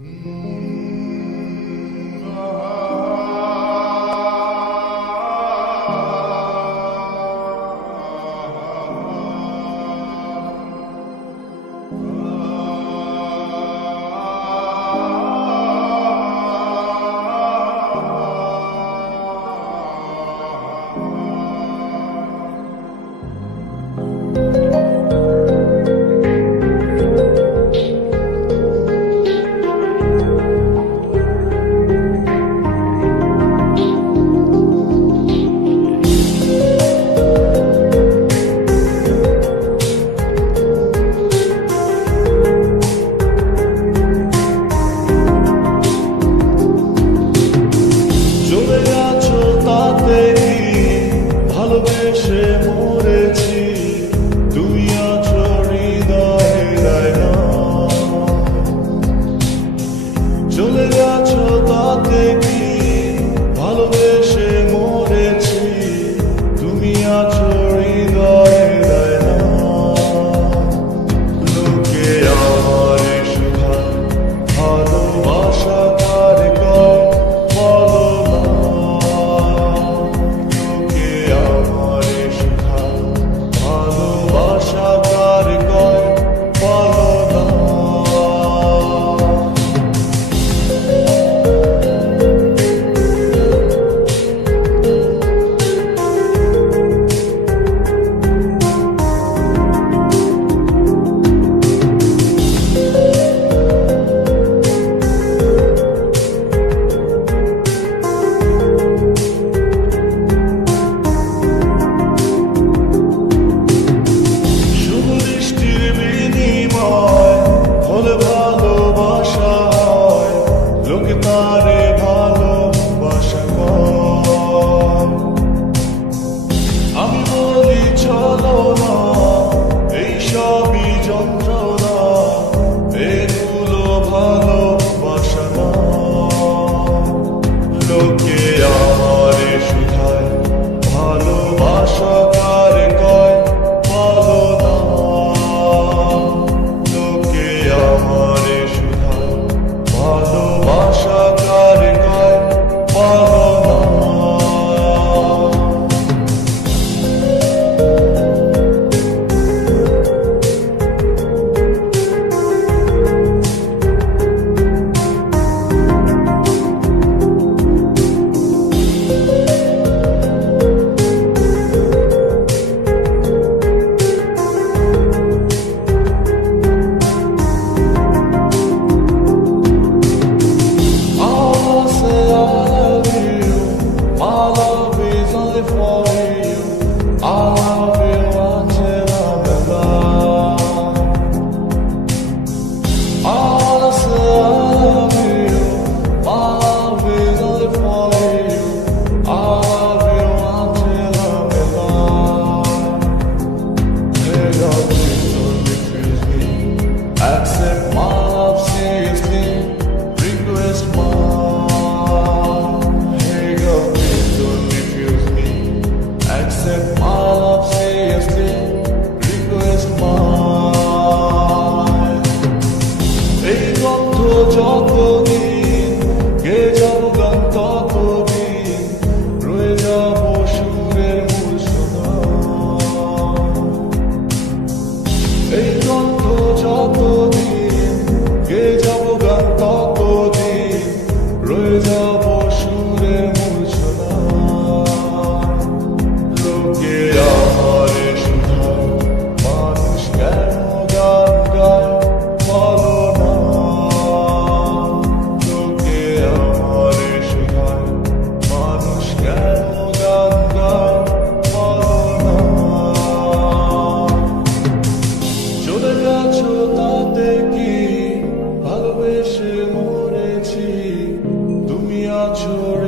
Mm-hmm. Oh, joy.